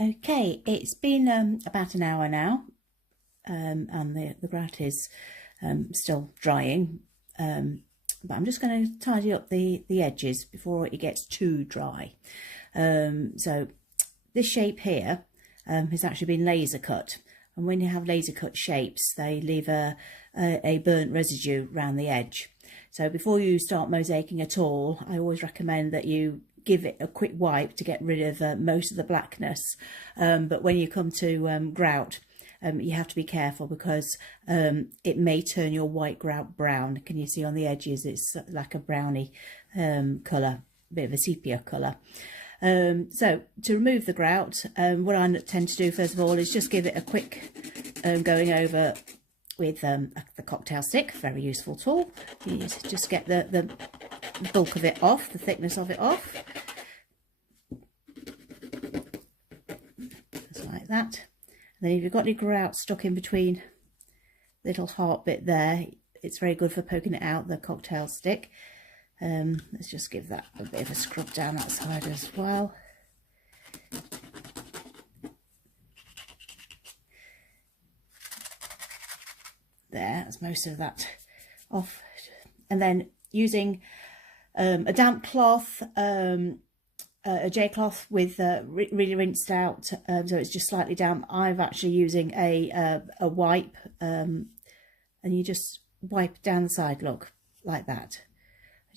Okay, it's been about an hour now, and the grout is still drying, but I'm just going to tidy up the edges before it gets too dry. So this shape here has actually been laser cut, and when you have laser cut shapes, they leave a burnt residue around the edge. So before you start mosaicing at all, I always recommend that you give it a quick wipe to get rid of most of the blackness. But when you come to grout, you have to be careful because it may turn your white grout brown. Can you see on the edges it's like a browny colour, a bit of a sepia colour. So to remove the grout, what I tend to do first of all is just give it a quick going over with the cocktail stick, very useful tool. You just get the bulk of it off, the thickness of it off. Just like that. And then if you've got any grout stuck in between the little heart bit there, it's very good for poking it out, the cocktail stick. Let's just give that a bit of a scrub down that side as well. There, that's most of that off. And then using a damp cloth, a J cloth with really rinsed out, so it's just slightly damp. I'm actually using a wipe, and you just wipe down the side, look, like that.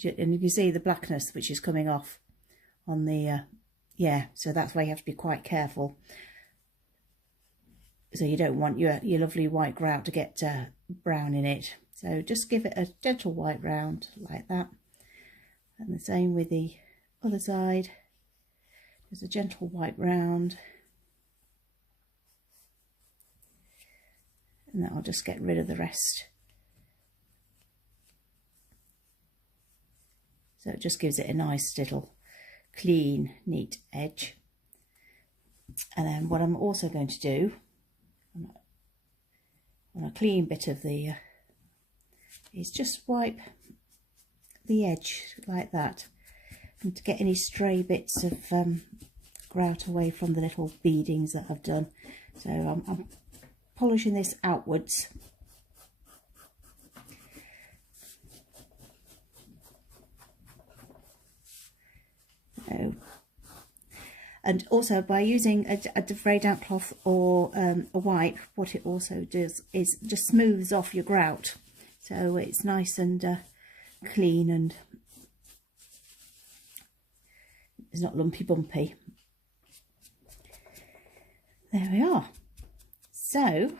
And you can see the blackness which is coming off on the, yeah, so that's why you have to be quite careful. So you don't want your lovely white grout to get brown in it. So just give it a gentle wipe round like that. And the same with the other side. Just a gentle wipe round. And that'll just get rid of the rest. So it just gives it a nice little clean, neat edge. And then what I'm also going to do on a clean bit of the is just wipe the edge like that, and to get any stray bits of grout away from the little beadings that I've done. So I'm polishing this outwards. So, and also by using a very damp cloth or a wipe, what it also does is just smooths off your grout, so it's nice and clean and it's not lumpy bumpy. There we are. So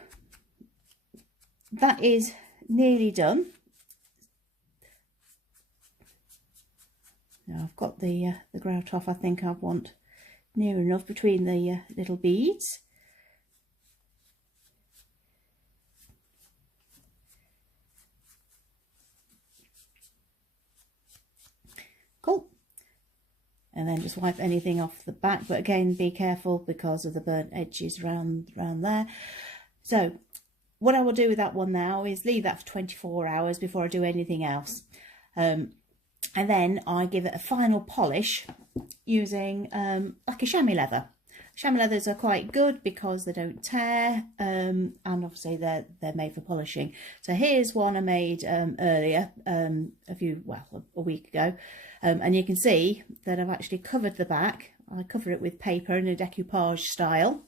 that is nearly done. Now I've got the grout off. I think I want near enough between the little beads. Cool. And then just wipe anything off the back, but again be careful because of the burnt edges around there. So what I will do with that one now is leave that for 24 hours before I do anything else. And then I give it a final polish using like a chamois leather. Chamois leathers are quite good because they don't tear, and obviously they're made for polishing. So here's one I made earlier, a week ago, and you can see that I've actually covered the back. I cover it with paper in a decoupage style,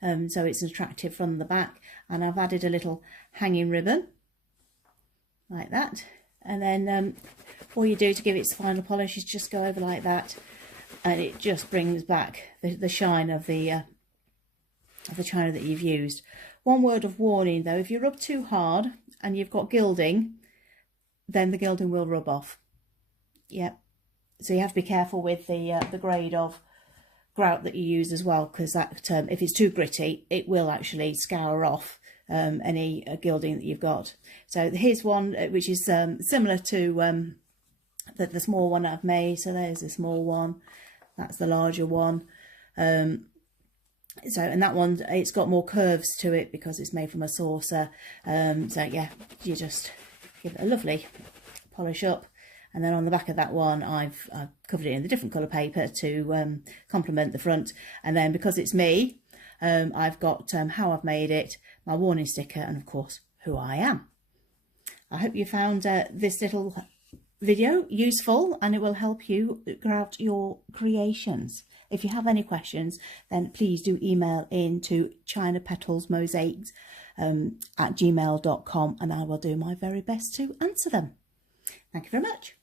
so it's attractive from the back, and I've added a little hanging ribbon like that. And then all you do to give it its final polish is just go over like that, and it just brings back the shine of the china that you've used. One word of warning though, if you rub too hard and you've got gilding, then the gilding will rub off. Yep. So you have to be careful with the grade of grout that you use as well, because that if it's too gritty, it will actually scour off any gilding that you've got. So here's one which is similar to the small one I've made. So there's the small one, that's the larger one. And that one, it's got more curves to it because it's made from a saucer. So yeah, you just give it a lovely polish up, And then on the back of that one, I've covered it in the different colour paper to complement the front. And then because it's me, I've got how I've made it, my warning sticker, and of course, who I am. I hope you found this little video useful and it will help you grout your creations. If you have any questions, then please do email in to chinapetalsmosaics@gmail.com, and I will do my very best to answer them. Thank you very much.